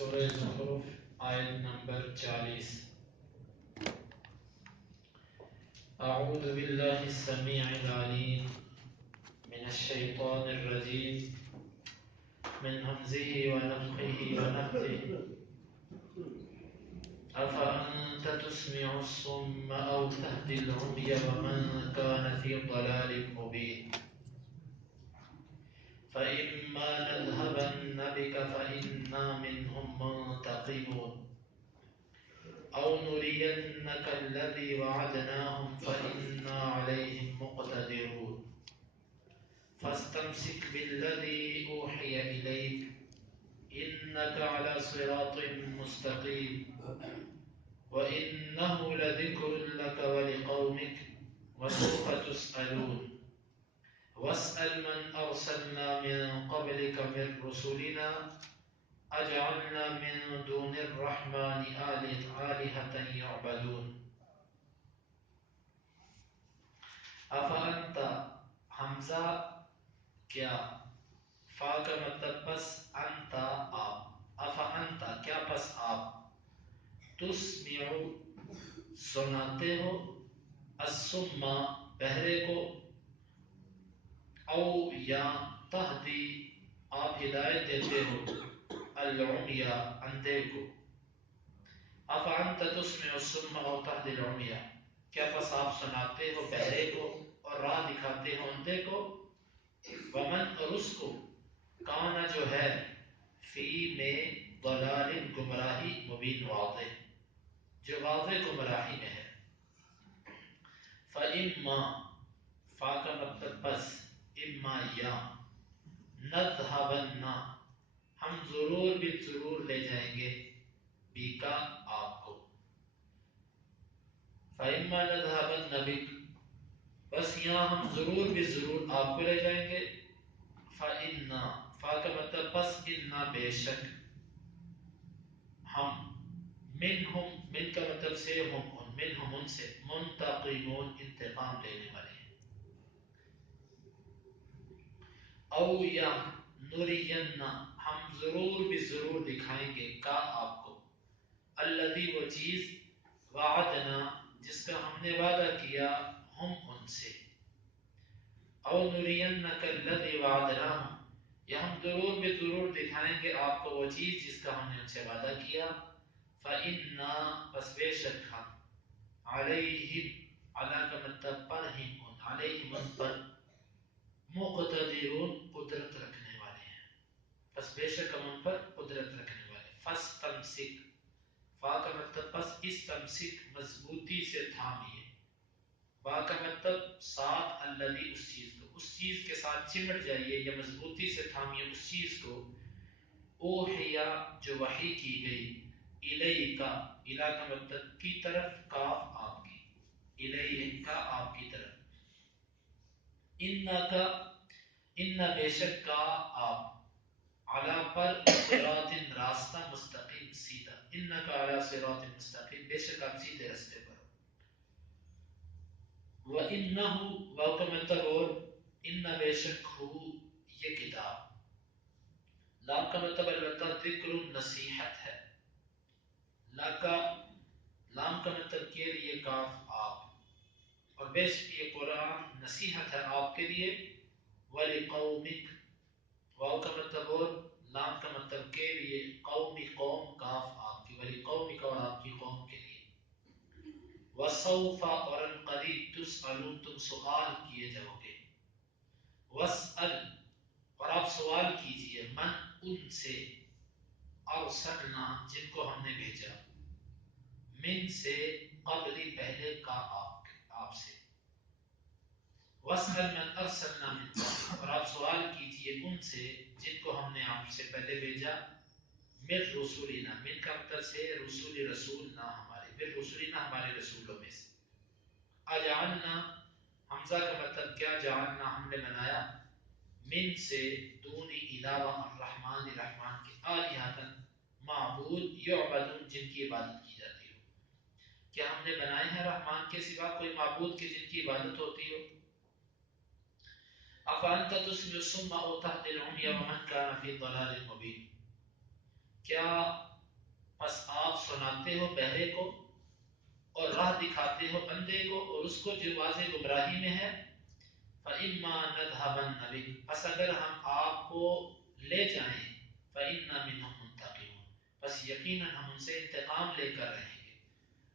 سورہ زخرف آیت نمبر 40. اعوذ باللہ السمیع العلیم من الشیطان الرجیم من همزه ونفخه ونفثه. افأنت تسمع الصم او تهدي العمي ومن كان في ضلال مبين. فإما نذهبن بك فإنا منهم منتقمون أو نرينك الذي وعدناهم فإنا عليهم مقتدرون. فاستمسك بالذي أوحي إليك إنك على صراط مستقيم وإنه لذكر لك ولقومك وسوف تسألون. واسأل من أرسلنا من قبلك من رسلنا أجعلنا من دون الرحمن آلهة يعبدون. افانت حمزہ کیا، فا کا مطلب پس، انتا آپ، افانت کیا پس آپ، تسمعو سناتے ہو، الصم بہرے کو، او یا تہدی آپ ہدایت دیتے ہو، العمی اندھے کو. افانت تسمع الصم او تہدی العمی، کیا پس آپ سناتے ہو بہرے کو اور راہ دکھاتے ہو اندھے کو. ومن اور اس کو، کانا جو ہے، فی میں ضلال گمراہی، مبین واضح، جو واضح گمراہی میں ہے. فَإِمَّا فا کا مطلب بس، اما یا، نذهبن ہم ضرور بھی ضرور لے جائیں گے، بی کا آپ کو. فَإِمَّا نَذْهَبَنَّ بِكَ بس یہاں ہم ضرور بھی ضرور آپ کو لے جائیں گے. فَإِنَّا فا کا مطلب بس، اِنَّا بے شک، ہم، منہم من کا مطلب سے ہم، منہم ان سے، منتقمون انتقام لینے والے ہیں. او یا نرین ہم ضرور بھی ضرور دکھائیں گے، کا آپ کو، الذی وہ چیز، وعدنا جس کا ہم نے وعدہ کیا، ہم ان سے. او نرینک الذی وعدناہم یا ہم ضرور بھی ضرور دکھائیں گے آپ کو وہ چیز جس کا ہم نے ان سے وعدہ کیا. فإنا پس بے شک ہم، علیہم علی کا مطلب پر ہم ان، علیہم ان پر، مقتدرون قدرت رکھنے والے ہیں. پس بے شک ہم ان پر قدرت رکھنے والے. فاستمسک فا کا مطلب پس، استمسک مضبوطی سے تھامیے، با کا مطلب ساتھ، الذی اس چیز کو، اس چیز کے ساتھ چمٹ جائیے یا مضبوطی سے تھامیے اس چیز کو. اوحیا جو وحی کی گئی، الیکا الا کا مطلب کی طرف، کاف آپ کی، الیکا آپ کی طرف. انکا ان بے شک کا آپ، علا پر، صراط راستہ، مستقیم سیدھا، انکا علی صراط مستقیم بے شک آپ سیدھے راستے پر. وَإِنَّهُ واو کا مطلب اور، ان بے شک ہو یہ کتاب، لام کا مطلب البتہ ذکر نصیحت ہے، لا کا لام کا مطلب کے لیے، کاف آپ، اور بے شک یہ قرآن نصیحت ہے آپ کے لیے. وَلِقَوْمِكَ واو کا مطلب اور، لام کا مطلب کے لیے، قومی قوم، کاف آپ کی، وَلِقَوْمِكَ اور آپ کی قوم کے لیے. وَسَوْفَ اور قریب، تُسْأَلُونَ تم سوال کیے جاؤ گے. وَاسْأَلْ اور آپ سوال کیجئے، من ان سے، ارسلنا جن کو ہم نے بھیجا، من سے قبلی پہلے کا آپ سے. وَاسْأَلْ مَنْ أَرْسَلْنَا مِنْ قَبْلِكَ اور آپ سوال کیجئے ان سے جن کو ہم نے آپ سے پہلے بھیجا. مِنْ رُسُلِنَا من کا مطلب سے رسول نہ ہمارے، مِنْ رُسُلِنَا ہمارے رسولوں میں سے. اجعلنا حمزہ کا مطلب کیا، جعلنا ہم نے بنایا، من سے دون علاوہ، الرحمن رحمان کے، آلہۃ معبود، یعبدون جن کی عبادت کی جاتی ہو. کیا ہم نے بنائے ہیں رحمان کے سوا کوئی معبود کے جن کی عبادت ہوتی ہو. افانت تسمع الصم او تهدي العمي ومن كان في ضلال مبين. کیا پس آپ سناتے ہو بہرے کو اور راہ دکھاتے ہو اندھے کو اور اس کو جو واضح گمراہی میں ہے؟ فَإِمَّا نَذْهَبَنَّ بِكَ، پس اگر ہم آپ کو لے جائیں، فَإِنَّا مِنْهُمْ مُنْتَقِمُونَ، پس یقیناً ہم ان سے انتقام لے کر رہیں گے۔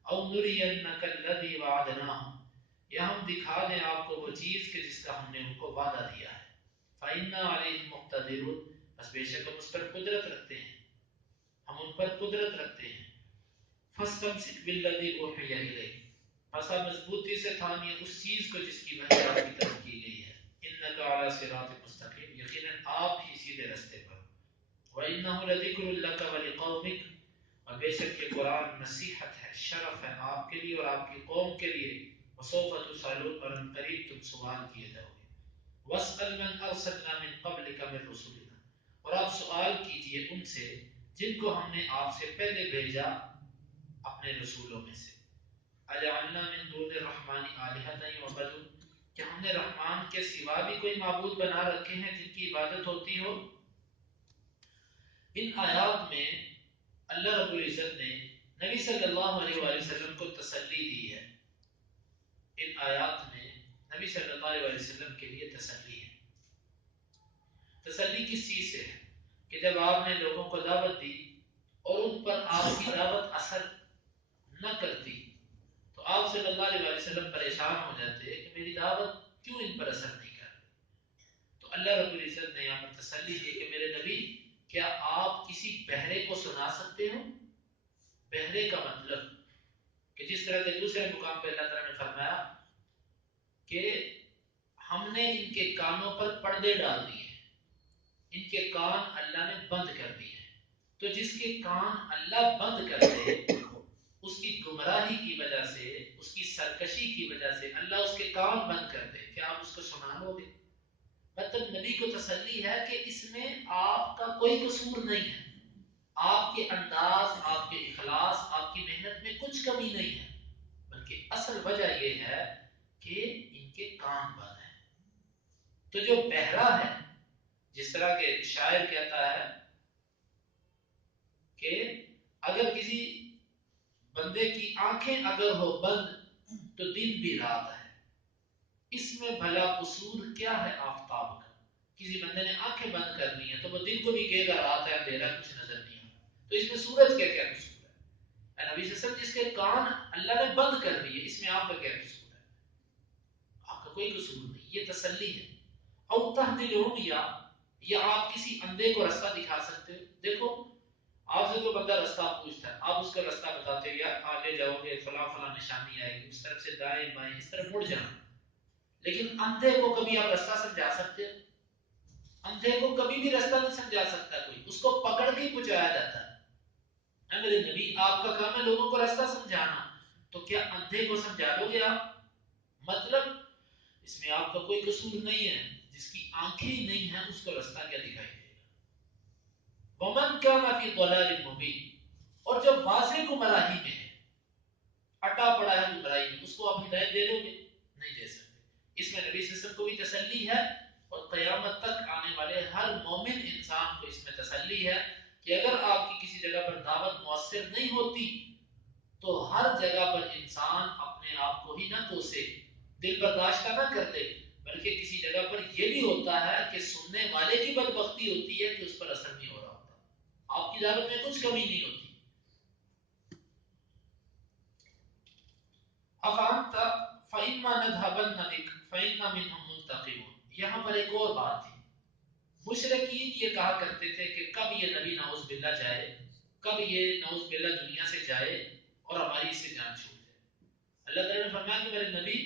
أَوْ نُرِيَنَّكَ الَّذِي وَعَدْنَاهُمْ، یا ہم دکھا دیں آپ کو وہ چیز کہ جس کا ہم نے ان کو وعدہ دیا ہے۔ فَإِنَّا عَلَيْهِمْ مُقْتَدِرُونَ، بس بے شک ہم اس پر قدرت رکھتے ہیں، ہم ان پر قدرت رکھتے ہیں۔ فَاسْتَمْسِكْ بِالَّذِي أُوحِيَ إِلَيْكَ، بس آپ مضبوطی سے تھامیے اس چیز کو جس کی وحی آپ کی طرف کی گئی ہے۔ إِنَّكَ عَلَى صِرَاطٍ مُسْتَقِيمٍ، یقیناً آپ ہی سیدھے رستے پر۔ وَإِنَّهُ لَذِكْرٌ لَكَ وَلِقَوْمِكَ، اور بے شک یہ قرآن نصیحت ہے، شرف ہے آپ کے لیے اور آپ کی قوم کے لیے۔ وَسَوْفَ تُسْأَلُونَ، اور ان قریب تم سوال کیے جاؤ گے۔ وَاسْأَلْ مَنْ أَرْسَلْنَا مِنْ قَبْلِكَ مِنْ رُسُلِنَا، اور آپ سوال کیجئے ان سے جن کو ہم نے آپ سے پہلے بھیجا اپنے رسولوں میں سے۔ اجعلنا من دون الرحمن آلہۃ یعبدون، کہ ہم نے رحمان کے سوا بھی کوئی معبود بنا رکھے ہیں جن کی عبادت ہوتی ہو۔ ان آیات میں اللہ رب العزت نے نبی صلی اللہ علیہ وآلہ وسلم کو تسلی دی ہے۔ ان آیات میں نبی صلی اللہ علیہ وآلہ وسلم کے لیے تسلی ہے۔ تسلی کس چیز سے ہے؟ کہ جب آپ نے لوگوں کو دعوت دی اور ان پر آپ کی دعوت اثر نہ کرتی تو آپ صلی اللہ علیہ وسلم پریشان ہو جاتے کہ میری دعوت کیوں ان پر اثر نہیں کر رہی۔ تو اللہ رب العزت نے یہاں پر تسلی دی کہ میرے نبی، کیا آپ کسی بہرے کو سنا سکتے ہو؟ بہرے کا مطلب کہ جس طرح کے دوسرے مقام پہ اللہ تعالیٰ نے فرمایا کہ ہم نے ان کے کانوں پر پردے ڈال دیے، ان کے کان اللہ نے بند کر دیے۔ تو جس کے کان اللہ بند کر دے، اس کی گمراہی کی وجہ سے، اس کی سرکشی کی وجہ سے اللہ اس کے کان بند کر دے، کیا آپ اس کو سنا لو گے؟ مطلب نبی کو تسلی ہے کہ اس میں آپ کا کوئی قصور نہیں ہے، آپ کے انداز، آپ کے اخلاص، آپ کی محنت میں کچھ کمی نہیں ہے، بلکہ اصل وجہ یہ ہے کہ ان کے کان بند ہیں۔ تو جو بہرا ہے، جس طرح کے شاعر کہتا ہے کہ اگر کسی بندے کی آنکھیں اگر ہو بند تو دن بھی رات ہے، اس میں بھلا قصور کیا ہے آفتاب کا؟ کسی بندے نے آنکھیں بند کر دی ہیں تو وہ دن کو بھی کہے گا رات ہے، اندھیرا کچھ نظر نہیں آ رہا، تو اس میں سورج کیا کیا قصور ہے؟ نبی صلی اللہ علیہ وسلم جس کے کان اللہ نے بند کر دیے، اس میں آپ کا کیا قصور ہے؟ آپ کا کوئی قصور نہیں، یہ تسلی ہے۔ او تہدلون، یا آپ کسی اندھے کو راستہ دکھا سکتے ہو۔ دیکھو آپ سے تو بندہ راستہ پوچھتا ہے، آپ اس کا راستہ بتاتے ہو، یار آگے جاؤ گے فلاں فلاں نشانی آئے گی، اس طرف سے دائیں بائیں اس طرف مڑ جانا۔ لیکن اندھے کو کبھی آپ راستہ سمجھا سکتے ہو؟ اندھے کو کبھی بھی راستہ نہیں سمجھا سکتا کوئی، اس کو پکڑ کے پہنچایا جاتا ہے۔ میرے نبی، آپ کا کام ہے لوگوں کو راستہ سمجھانا، تو کیا اندھے کو سمجھا دو گے آپ؟ مطلب اس میں آپ کا کوئی قصور نہیں ہے، جس کی آنکھیں ہی نہیں ہیں اس کو راستہ کیا دکھائی دے گا؟ ومن کان فی ضلال مبین، اور جو واضح گمراہی میں ہے، اٹا پڑا ہے گمراہی میں، اس کو آپ ہدایت دے دو گے؟ نہیں دے سکتے۔ اس میں نبی صلی اللہ علیہ وسلم کو بھی تسلی ہے اور قیامت تک آنے والے ہر مومن انسان کو اس میں تسلی ہے کہ اگر آپ کی کسی جگہ پر دعوت مؤثر نہیں ہوتی تو ہر جگہ پر انسان اپنے آپ کو ہی نہ کوسے، دل برداشتہ نہ کر دے، بلکہ کسی جگہ پر یہ بھی ہوتا ہے کہ سننے والے کی بدبختی ہوتی ہے کہ اس پر اثر نہیں ہو رہا ہوتا، آپ کی دعوت میں کچھ کمی نہیں ہوتی۔ افانت فإما نذهبن بك فإن منهم منتقمون، یہاں پر ایک اور بات تھی۔ مشرکین یہ کہا کرتے تھے کہ کب یہ نبی نعوذ باللہ جائے، کب یہ نعوذ باللہ دنیا سے جائے اور ہماری اس سے جان چھوٹ جائے۔ اللہ تعالیٰ نے فرمایا کہ میرے نبی،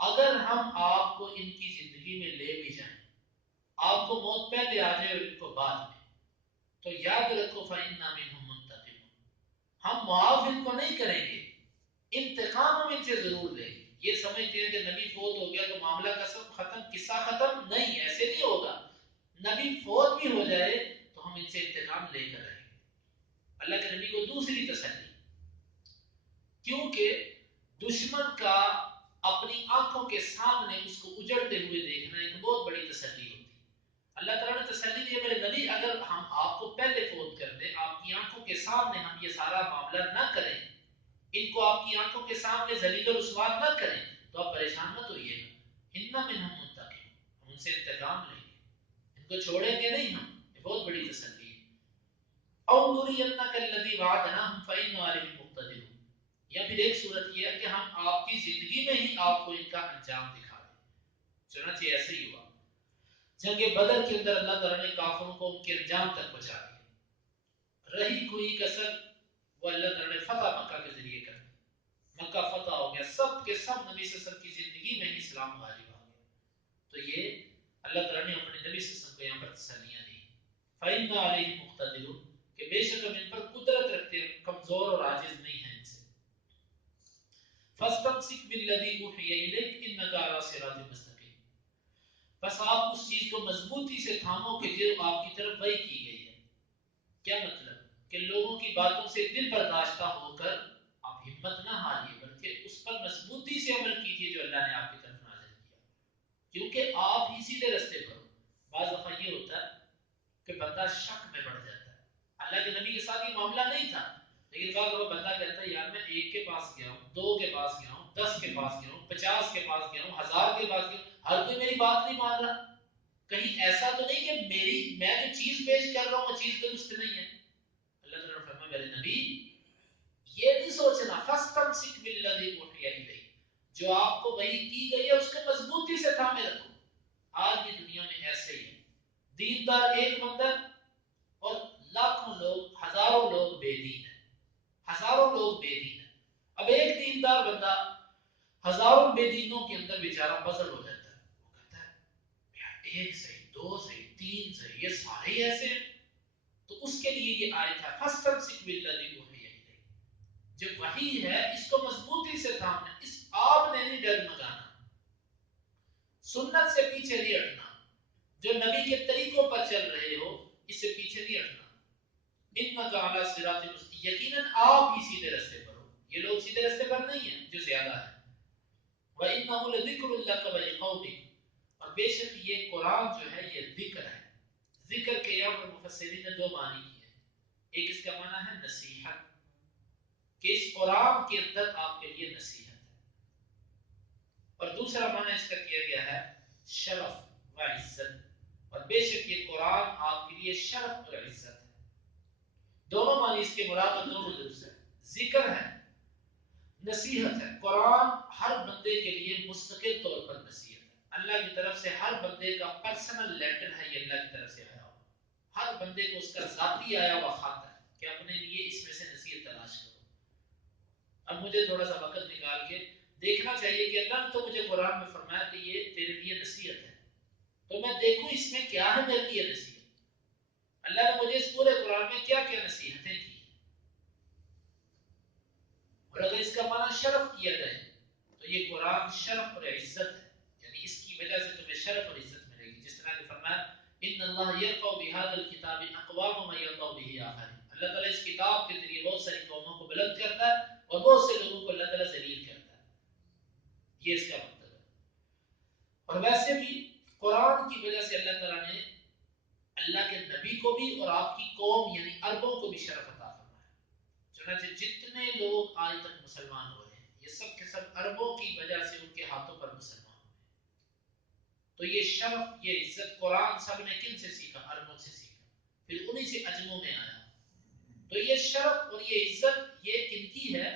اگر ہم آپ کو ان کی زندگی میں لے بھی جائیں، آپ کو موت پہلے آ جائے اور ان کو بعد میں، تو یاد رکھو فإنا منهم منتقمون، ہم معاف ان کو نہیں کریں گے، انتقام ہم ان سے ضرور لیں گے۔ یہ سمجھتے ہیں کہ نبی فوت ہو گیا تو معاملہ کا سب ختم، قصہ ختم، نہیں، ایسے نہیں ہوگا۔ نبی فوت بھی ہو جائے تو ہم ان سے انتقام لے کر رہیں گے۔ اللہ کے نبی کو دوسری تسلی، کیونکہ دشمن کا اپنی آنکھوں کے سامنے اس کو اجڑتے ہوئے دیکھنا ایک بہت بڑی تسلی ہوتی ہے۔ اللہ تعالیٰ نے تسلی دی میرے نبی اگر ہم آپ کو پہلے فوت کر دیں، آپ کی آنکھوں کے سامنے ہم یہ سارا معاملہ نہ کریں، ان کو آپ کی آنکھوں کے سامنے ذلیل و رسوا نہ کریں، تو آپ پریشان مت ہوئیے گا۔ اِنَّا مِنْهُمْ مُنْتَقِمُونَ، ہم ان سے انتقام لیں گے، ان کو چھوڑیں گے نہیں ہم، یہ بہت بڑی تسلی ہے۔ اَوْ نُرِيَنَّكَ الَّذِي وَعَدْنَاهُمْ فَإِنَّا عَلَيْهِمْ مُقْتَدِرُونَ، یا پھر ایک صورت یہ ہے کہ ہم آپ کی زندگی میں ہی آپ کو ان کا انجام دکھا دیں۔ چنانچہ ایسے ہی ہوا، جنگ بدر کے اندر اللہ تعالیٰ نے کافروں کو ان کے انجام تک پہنچا دیا، رہی کوئی کسر وہ اللہ تعالیٰ نے فتح مکہ کے ذریعے کر دی، مکہ فتح ہو گیا، سب کے سب نبی صلی اللہ علیہ وسلم کی زندگی میں ہی اسلام غالب آ گیا۔ تو یہ اللہ تعالیٰ نے اپنے نبی صلی اللہ علیہ وسلم کو یہاں پر تسلیاں دی، فَإِنَّا عَلَيْهِمْ مُقْتَدِرُونَ، کہ بے شک ہم ان پر قدرت رکھتے ہیں، کمزور اور عاجز نہیں ہیں ان سے۔ فَاسْتَمْسِكْ بِالَّذِي أُوحِيَ إِلَيْكَ إِنَّكَ عَلَىٰ صِرَاطٍ مُسْتَقِيمٍ، بس آپ اس چیز کو مضبوطی سے تھامو کہ جو آپ کی طرف وحی کی گئی ہے۔ کیا مطلب؟ کہ لوگوں کی باتوں سے دل برداشتہ ہو کر آپ ہمت نہ ہاریے، بلکہ اس پر مضبوطی سے عمل کیجیے جو اللہ نے آپ کی طرف نازل کیا، کیونکہ آپ ہی سیدھے رستے پر ہو۔ بعض دفعہ یہ ہوتا ہے کہ بندہ شک میں پڑ جاتا ہے، اللہ کے نبی کے ساتھ یہ معاملہ نہیں تھا، لیکن بعض دفعہ بندہ کہتا ہے یار میں ایک کے پاس گیا ہوں، دو کے پاس گیا ہوں، 10 کے پاس گیا ہوں، 50 کے پاس گیا ہوں، 1000 کے پاس گیا ہوں، ہر کوئی میری بات نہیں مان رہا، کہیں ایسا تو نہیں کہ میں جو چیز پیش کر رہا ہوں وہ چیز درست نہیں ہے۔ اللہ تعالیٰ نے فرمایا میرے نبی یہ نہیں سوچنا، فَاسْتَمْسِكْ بِالَّذِي أُوحِيَ إِلَيْكَ، جو آپ کو وحی کی گئی ہے اس کو مضبوطی سے تھامے رکھو۔ آج بھی دنیا میں ایسے ہی ہے، دیندار ایک بندہ اور لاکھوں لوگ، ہزاروں لوگ بے دین ہیں، ہزاروں لوگ بے دین ہیں۔ اب ایک دیندار بندہ ہزاروں بے دینوں کے اندر بیچارہ پزل ہو جاتا ہے، وہ کہتا ہے ایک صحیح، دو صحیح، تین صحیح، یہ سارے ہی ایسے ہیں۔ تو اس کے لیے یہ آیت ہے فَاسْتَمْسِكْ بِالَّذِي أُوحِيَ إِلَيْكَ، جو وحی ہے اس کو مضبوطی سے تھامنا، اس آپ نے نہیں ڈگمگانا، سنت سے پیچھے نہیں ہٹنا، جو نبی کے طریقوں پر چل رہے ہو اس سے پیچھے نہیں ہٹنا۔ إِنَّكَ عَلَىٰ صِرَاطٍ مُسْتَقِيمٍ، یقیناً آپ ہی سیدھے رستے پر ہو، یہ لوگ سیدھے رستے پر نہیں ہیں جو زیادہ ہیں۔ وَإِنَّهُ لَذِكْرٌ لَكَ وَلِقَوْمِكَ، اور بے شک یہ قرآن جو ہے یہ ذکر ہے۔ ذکر کے یہاں پر مفسرین نے دو معنی کیے ہیں، ایک اس کا معنی ہے نصیحت، کہ اس قرآن کے اندر آپ کے لیے نصیحت ہے، اور دوسرا معنی اس کا کیا گیا ہے شرف و عزت، اور بے شک یہ قرآن آپ کے لیے شرف اور عزت ہے۔ دونوں معنی اس کے مراد اور دونوں درست ہے، ذکر ہے، نصیحت ہے۔ قرآن ہر بندے کے لیے مستقل طور پر نصیحت ہے، اللہ کی طرف سے ہر بندے کا پرسنل لیٹر ہے، یہ اللہ کی طرف سے آیا ہوا، ہر بندے کو اس کا ذاتی آیا ہوا خط ہے کہ اپنے لیے اس میں سے نصیحت تلاش کرو۔ اب مجھے تھوڑا سا وقت نکال کے دیکھنا چاہیے کہ اللہ نے تو مجھے قرآن میں فرمایا کہ یہ تیرے لیے نصیحت ہے، تو میں دیکھوں اس میں کیا ہے میرے لیے نصیحت، اللہ نے مجھے اس پورے قرآن میں کیا کیا نصیحتیں کی ہیں، اور اگر اس کا معنی شرف کیا جائے تو یہ قرآن شرف اور عزت ہے، یعنی اس کی وجہ سے تمہیں شرف اور عزت ملے گی، جس طرح کہ فرمایا ان اللہ یرفع بهذا الكتاب اقوام من یضع به آخرین، اللہ تعالیٰ اس کتاب کے ذریعے بہت ساری قوموں کو بلند کرتا ہے اور بہت سے لوگوں کو اللہ تعالیٰ ذلیل کرتا ہے، یہ اس کا مطلب ہے۔ اور ویسے بھی قرآن کی وجہ سے اللہ تعالیٰ نے اللہ کے نبی کو بھی اور آپ کی قوم یعنی عربوں کو بھی شرف عطا فرمایا، چنانچہ جتنے لوگ آج تک مسلمان ہو رہے ہیں یہ سب کے سب عربوں کی وجہ سے ان کے ہاتھوں پر مسلمان ہوئے، تو یہ شرف یہ عزت قرآن سب نے کن سے سیکھا؟ عربوں سے سیکھا، پھر انہی سے عجموں میں آیا، تو یہ شرف اور یہ عزت یہ کن کی ہے؟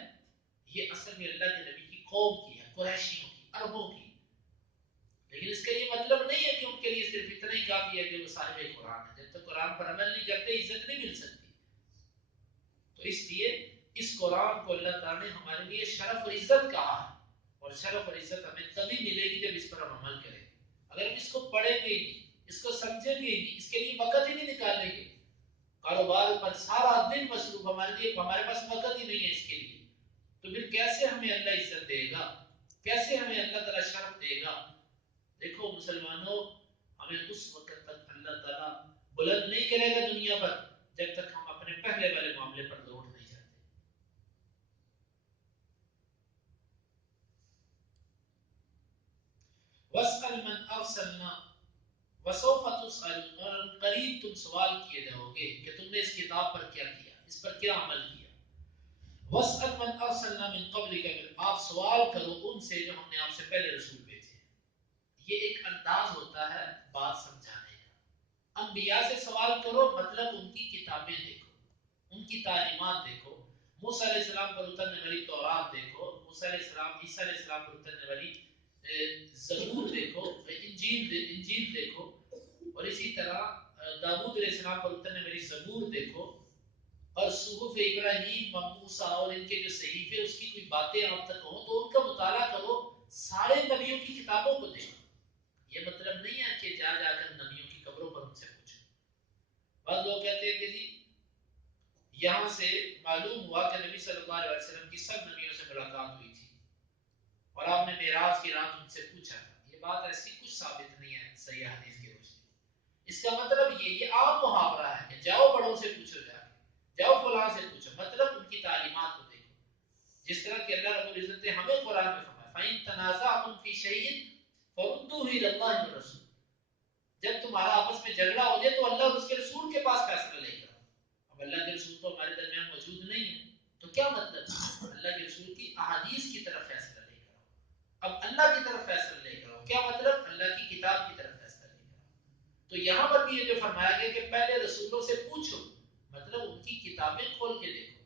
یہ اصل میں اللہ کے نبی کی قوم کی ہے، قریشیوں کی، عربوں کی، لیکن اس کا یہ مطلب نہیں ہے کہ ان کے لیے صرف اتنا ہی کافی ہے کہ وہ صاحب قرآن ہے، جب تک قرآن پر عمل نہیں کرتے عزت نہیں مل سکتی، تو اس لیے اس قرآن کو اللہ تعالیٰ نے ہمارے لیے شرف اور عزت کہا ہے، اور شرف اور عزت ہمیں تبھی ملے گی جب اس پر ہم عمل کریں گے، اگر ہم اس کو پڑھیں گے ہی، اس کو سمجھیں گے ہی، اس کے لیے وقت ہی نہیں نکالیں گے، کاروبار پر سارا دن مصروف، ہمارے پاس وقت ہی نہیں ہے اس کے لیے، تو پھر کیسے ہمیں اللہ عزت دے گا، کیسے ہمیں اللہ تعالیٰ شرف دے گا؟ دیکھو مسلمانوں، ہمیں اس وقت تک اللہ تعالیٰ بلند نہیں کرے گا دنیا پر جب تک ہم اپنے پہلے والے معاملے پر لوٹ نہیں جاتے۔ وَاسْأَلْ مَنْ أَرْسَلْنَا وَسَوْفَ تُسْأَلُونَ، اور قریب قریب تم سوال کیے جاؤ گے کہ تم نے اس کتاب پر کیا کیا، اس پر کیا عمل کیا۔ وَاسْأَلْ مَنْ أَرْسَلْنَا مِنْ قَبْلِكَ، آپ سوال کرو ان سے جو ہم نے آپ سے پہلے رسول بھیجے۔ یہ ایک انداز ہوتا ہے بات سمجھانے کا۔ انبیاء سے سوال کرو مطلب ان کی کتابیں دیکھو، ان کی تعلیمات دیکھو، موسیٰ علیہ السلام پر اترنے والی تورات دیکھو، موسیٰ علیہ السلام عیسیٰ علیہ السلام پر اترنے والی زبور دیکھو، انجیل دیکھو، اور اسی طرح داؤد علیہ السلام پر اترنے والی زبور دیکھو، اور صحف ابراہیم موسیٰ اور ان کے جو صحیفے اس کی کوئی باتیں آپ تک ہوں تو ان کا مطالعہ کرو، سارے نبیوں کی کتابوں کو دیکھو۔ یہ مطلب نہیں ہے کہ جا کر نبیوں کی قبروں پر ان سے پوچھو۔ بعض لوگ کہتے ہیں کہ جی یہاں سے معلوم ہوا کہ نبی صلی اللہ علیہ وسلم کی سب نبیوں سے ملاقات ہوئی تھی اور آپ نے معراج کی رات ان سے پوچھا تھا۔ یہ بات ایسی کچھ ثابت نہیں ہے صحیح حدیث کی روشنی۔ اس کا مطلب یہ عام محاورہ ہے کہ جاؤ بڑوں سے پوچھو، جاؤ فلاں سے پوچھو، مطلب ان کی تعلیمات کو دیکھو۔ جس طرح کہ اللہ رب العزت نے ہمیں قرآن میں فرمایا فَإِن تَنَازَعْتُمْ فِي شَيْءٍ فَرُدُّوهُ إِلَى اللَّهِ وَالرَّسُولِ، جب تمہارا آپس میں جھگڑا ہو جائے تو اللہ اور اس کے رسول کے پاس فیصلہ لے کر۔ اب اللہ کے رسول تو ہمارے درمیان موجود نہیں ہے، تو کیا مطلب؟ اللہ کے رسول کی احادیث کی طرف فیصلہ لے کر آؤ۔ اب اللہ کی طرف فیصلہ لے کر آؤ، کیا مطلب؟ اللہ کی کتاب کی طرف فیصلہ لے کر آؤ۔ تو یہاں پر بھی یہ جو فرمایا گیا کہ پہلے رسولوں سے پوچھو، مطلب ان کی کتابیں کھول کے دیکھو،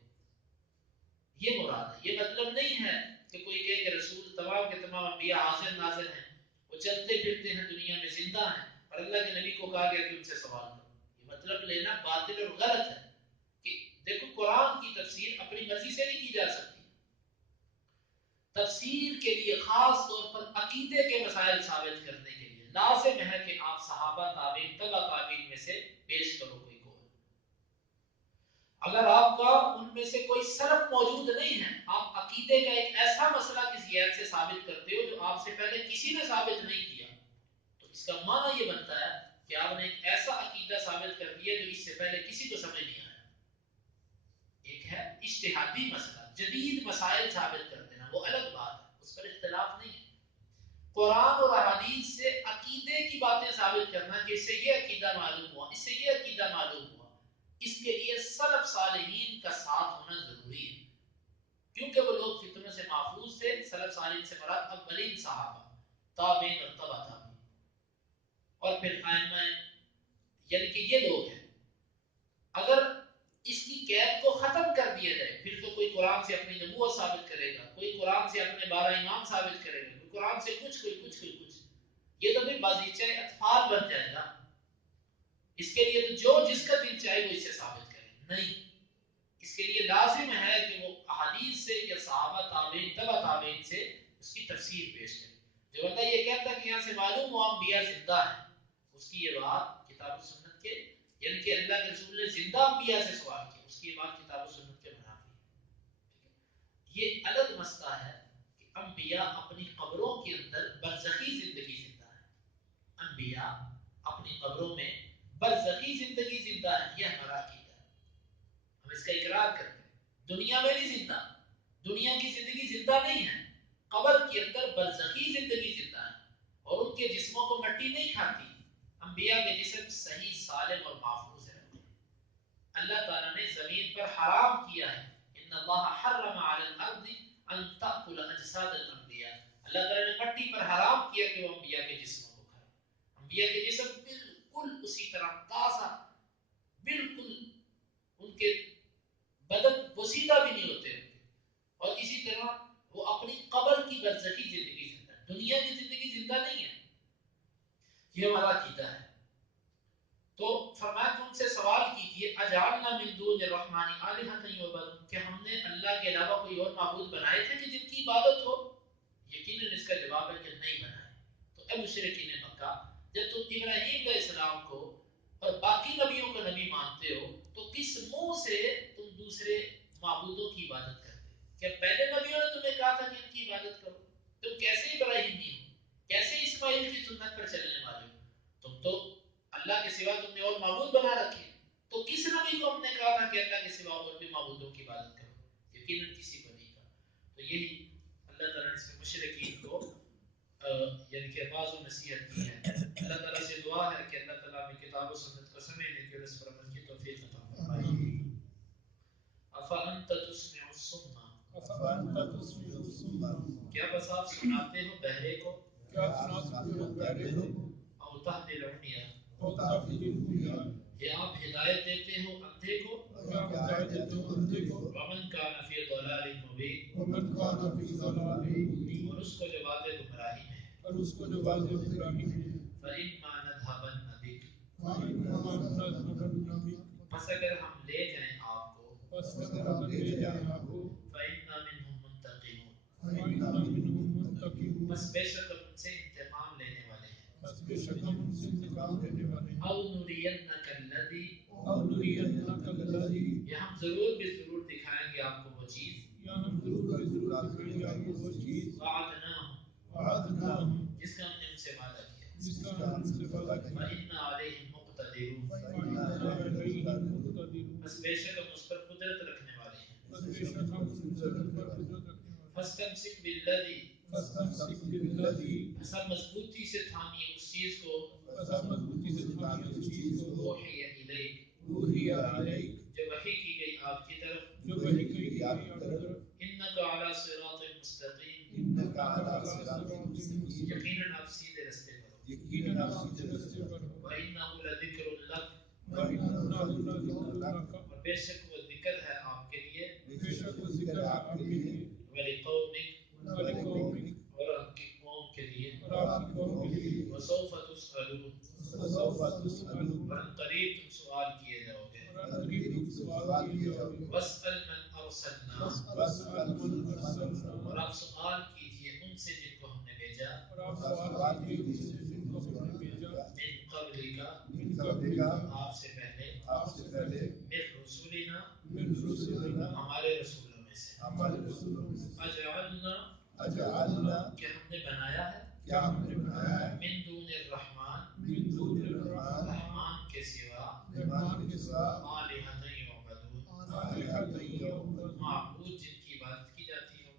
یہ مراد ہے۔ یہ مطلب نہیں ہے کہ کوئی کہے کہ رسول تمام کے تمام انبیاء حاضر ناظر ہیں، وہ چلتے پھرتے ہیں، دنیا میں زندہ ہیں، اور اللہ کے نبی کو کہا گیا کہ ان سے سوال کرو۔ یہ مطلب لینا باطل اور غلط ہے کہ دیکھو قرآن کی تفسیر اپنی مرضی سے نہیں کی جا سکتی۔ تفسیر کے لیے خاص طور پر عقیدے کے مسائل ثابت کرنے کے لیے لازم ہے کہ آپ صحابہ تابعین تبع تابعین میں سے پیش کرو کوئی قول۔ اگر آپ کا ان میں سے کوئی سلف موجود نہیں ہے، آپ عقیدے کا ایک ایسا مسئلہ کسی ایت سے ثابت کرتے ہو جو آپ سے پہلے کسی نے ثابت نہیں کیا، تو اس کا معنی یہ بنتا ہے کہ آپ نے ایک ایسا عقیدہ ثابت کر دیا جو اس سے پہلے کسی کو سمجھ نہیں آیا۔ ایک ہے اجتہادی مسئلہ، جدید مسائل ثابت کر دینا، وہ الگ بات ہے، اس پر اختلاف نہیں ہے۔ قرآن اور احادیث سے عقیدے کی باتیں ثابت کرنا کہ اس سے یہ عقیدہ معلوم ہوا، اس سے یہ عقیدہ معلوم ہوا، اس کے لیے سلف صالحین کا ساتھ ہونا ضروری ہے، کیونکہ وہ لوگ فتنوں سے محفوظ تھے۔ سلف صالحین سے مراد اولین صحابہ، تابعین اور تبع تابعین، اور پھر ائمہ، یعنی کہ یہ لوگ ہیں۔ اگر اس کی قید کو ختم کر دیا جائے پھر تو کوئی قرآن سے اپنی نبوت ثابت کرے گا، کوئی قرآن سے اپنے 12 امام ثابت کرے گا، کوئی قرآن سے کوئی کچھ، یہ تو بھی بازیچہ اطفال بن جائے گا۔ اس کے لیے تو جو جس کا دل چاہے وہ اسے ثابت کرے، نہیں، اس کے لیے لازم ہے کہ وہ احادیث سے یا صحابہ تابعین تبع تابعین سے اس کی تفسیر پیش کرے۔ جو بندہ یہ کہتا ہے کہ یہاں سے معلوم ہوا انبیاء زندہ ہیں، اس کی یہ بات کتاب و سنت کے، یعنی کہ اللہ کے رسول نے زندہ انبیاء سے سوال کیا، اس کی یہ بات کتاب و سنت کے منافی ہے۔ یہ الگ مسئلہ ہے کہ انبیاء اپنی قبروں کے اندر برزخی زندگی زندہ ہیں، انبیاء اپنی قبروں میں برزخی زندگی زندہ ہیں، یہ ہمارا عقیدہ ہے، ہم اس کا اقرار کرتے ہیں۔ دنیا میں نہیں زندہ، دنیا کی زندگی زندہ نہیں ہے، قبر کے اندر برزخی زندگی زندہ ہے، اور ان کے جسموں کو مٹی نہیں کھاتی۔ انبیاء کے جسم صحیح سالم اور محفوظ رہتے ہیں۔ اللہ تعالیٰ نے زمین پر حرام کیا ہے، ان اللہ حرم علی الارض ان تأکل اجساد الانبیاء، اللہ تعالیٰ نے مٹی پر حرام کیا کہ وہ انبیاء کے جسموں کو کھائے۔ انبیاء کے جسم بالکل اسی طرح تازہ، بالکل ان کے بدن بوسیدہ بھی نہیں ہوتے ان کے، اور اسی طرح وہ اپنی قبر کی برزخی زندگی زندہ ہے، دنیا کی زندگی زندہ نہیں ہے۔ یہ ہمارا عقیدہ ہے۔ تو فرمایا کہ ان سے سوال کیجیے اجعلنا من دون الرحمن آلہۃ یعبدون، کہ ہم نے اللہ کے علاوہ کوئی اور معبود بنائے تھے کہ جن کی عبادت ہو؟ یقیناً اس کا جواب ہے کہ نہیں بنائے۔ تو اے مشرکین مکہ، جب تم ابراہیم علیہ السلام کو اور باقی نبیوں کو نبی مانتے ہو تو کس منہ سے تم دوسرے معبودوں کی عبادت کرتے؟ کیا پہلے نبیوں نے تمہیں کہا تھا کہ ان کی عبادت کرو؟ تم کیسے ابراہیمی ہو، کیسے اسماعیل کی سنت پر چلنے والے ہو؟ تم تو اللہ کے سوا تم نے اور معبود بنا رکھے، تو کس نبی کو ہم نے کہا تھا کہ اللہ کے سوا اور بھی معبودوں کی عبادت کرو؟ یقیناً کسی کو نہیں کہا۔ تو یہی اللہ تعالیٰ نے اس میں مشرکین کو یعنی کہ بعض و نصیحت کی ہے. اللہ تعالیٰ سے دعا ہے کہ اللہ تعالیٰ ہمیں کتاب و سنت کو سمجھنے کی اور اس پر عمل کی توفیق عطا فرمائے. افانت تسمع الصم کیا بس آپ سناتے ہو بہرے کو او تہدی العمی یا آپ ہدایت دیتے ہو اندھے کو ومن کان فی ضلال مبین اور اس کو جو واضح گمراہی میں ہے. فإما نذهبن بک پس اگر ہم لے جائیں آپ کو فإنا منهم منتقمون بس بے شک ہم ان سے انتقام لینے والے ہیں. او نرینک الذی یا ہم ضرور بے ضرور دکھائیں گے آپ کو وہ چیز وعدناہم جس کا ہم نے ان سے وعدہ کیا. وإنا علیہم مقتدرون بس بے شک ہم اس پر قدرت رکھنے والے ہیں. فاستمسک بالذی بس اب مضبوطی سے تھامیے اس چیز کو اوحی الیک جو وحی کی گئی آپ کی طرف. انک علی صراط مستقیم یقیناً آپ سیدھے رستے پر ہو. وإنہ لذکر لک اور بے شک وہ ذکر ہے آپ کے لیے ولقومک اور آپ کی قوم کے لیے. وسوف تسألون اور قریب تم سوال کیے جاؤ گے. واسأل من ارسلنا اور آپ سوال کیجئے ان سے جن کو ہم نے بھیجا. من قبلک آپ سے پہلے. من رسولنا ہمارے رسولوں میں سے. اجعلنا کہ ہم نے بنایا ہے من دون الرحمن رحمان کے سوا آلہۃ یعبدون معبود جن کی عبادت کی جاتی ہو.